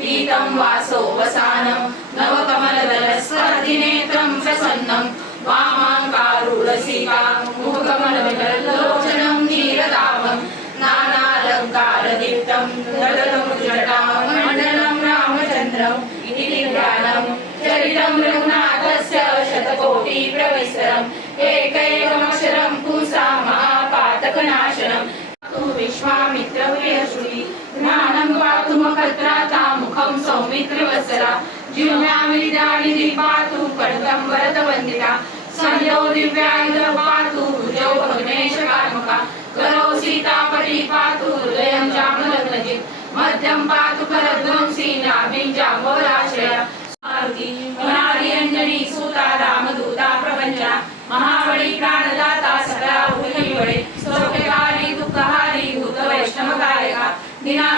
पीतं वासो वसानं नवकमलदलस्वर्धिनेत्रं प्रसन्नं। వామాంకారుడసిక ముఖకమలలోచనం నీరతాపం నానాలంకార దీప్తం నలముజటాం మండలం రామచంద్రం ఇది జ్ఞానం చరితం రఘునాథస్య శతకోటి ప్రవిసరం ఏకైకమక్షరం పుంసా మహాపాతకనాశనం విశ్వామిత్రవ్రియశ్రుతి జ్ఞానం పాతు మకత్రాతా ముఖం సౌమిత్రవసరా జీవనామిదాని పాతు కడతం వరద వందిత संयो दिव्यायुध पातु भुजौ भग्नेशकात्मका करो सीतापति पातु हृदयं जामलग्नजित् मध्यं पातु करध्वंसी नाभिं जाम्बवराश्रय मारुती रामदूता प्रपंचा। महाबली प्राणदाता सदा सौख्यकारी दुःखहारी भूत दिना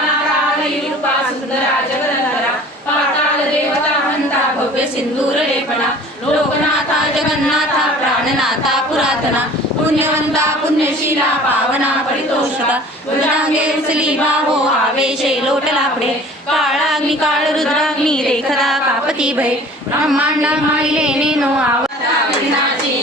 जगन्नाथा प्राणनाथा पुरातना पुण्यवंता पुण्यशीला पावना परितोषका रुद्रांगे उचली बाहो आवेशे लोट लापडे काळाग्नी काळ रुद्राग्नि रेखदा कापती भय। ब्रह्मांडा माहिले नेनो आवताची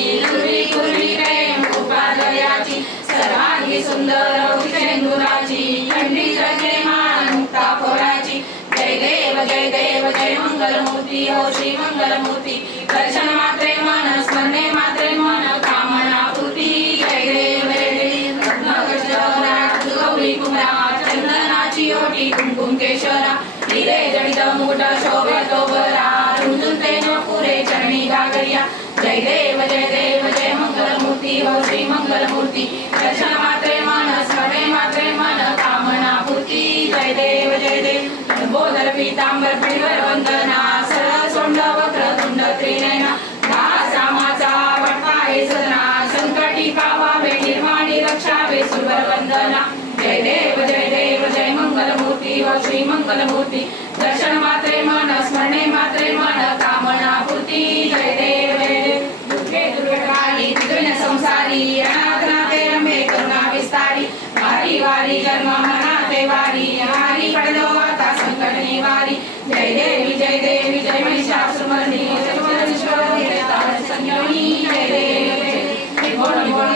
सर्वांगी सुंदर उपेंदुराची खंडी जगे मान मुक्ता फोराची जय देव जय देव जय मंगलमूर्ती हो श्री मंगलमूर्ती। दर्शन मात्र गौरी चंदनाची ओटी केशरा जडित मुकुट पुरे चरणी गागरिया। जय देव जय देव जय मंगलमूर्ती हो श्री मंगलमूर्ती। दर्शन मात्रे मन स्मरणे मात्रे मन कामना पूर्ती। जय देव जय देव बोधर पीतांबर पिळवर वंदना। श्रीमङ्गलमूर्ति दर्शन मात्रे मन स्मरणे मात्रे मन कामना पूर्ति। जय देव। दुर्गे संसारी अनाथनाथे रमे करुणा विस्तारी। वारी वारी जन्म मनाते वारी। वारी पडलो आता संकट निवारी जय देवी जय देवी जय महिषासुरमर्दिनी जय देवी जय देवी।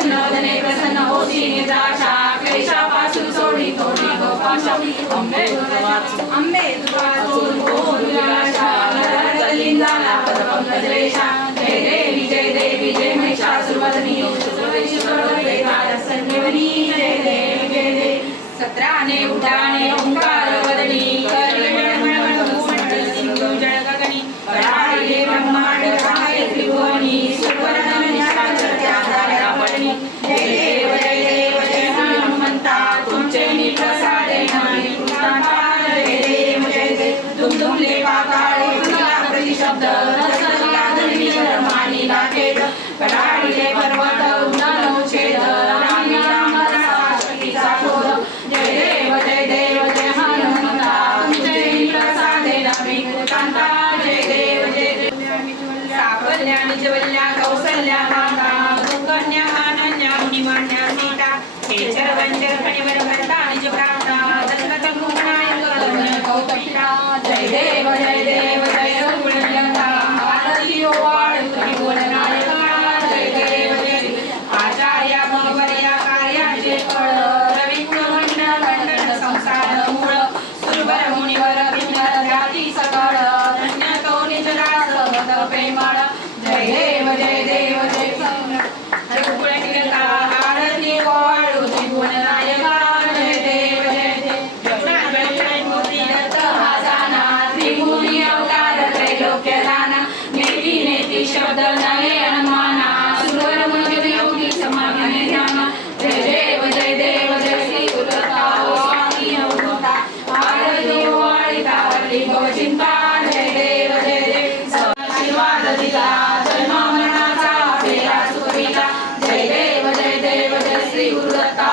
देवी प्रसन्न वदने प्रसन्न होशी निराशा क्लेशापासून सोडी तोडी गोपाशा अंबे अंबे तुझा निराशा गलिंदाला पदपंकजरेशा जय देवी प्रतिशब्द रसला धरणी मानी लाखेद कडाळे पर्वत छेद रामी राम शक्तीचा शोध जय देव जय देव जय हनुमंता जय देव जय देव कौसल्या माता सुकन्या अनन्या मुनिमान्या सीता फणिवर भरता निज जय देव जय देव जय જય માળા. જય દેવ જય દેવ. जय देव जय देव जय श्री गुरुदत्ता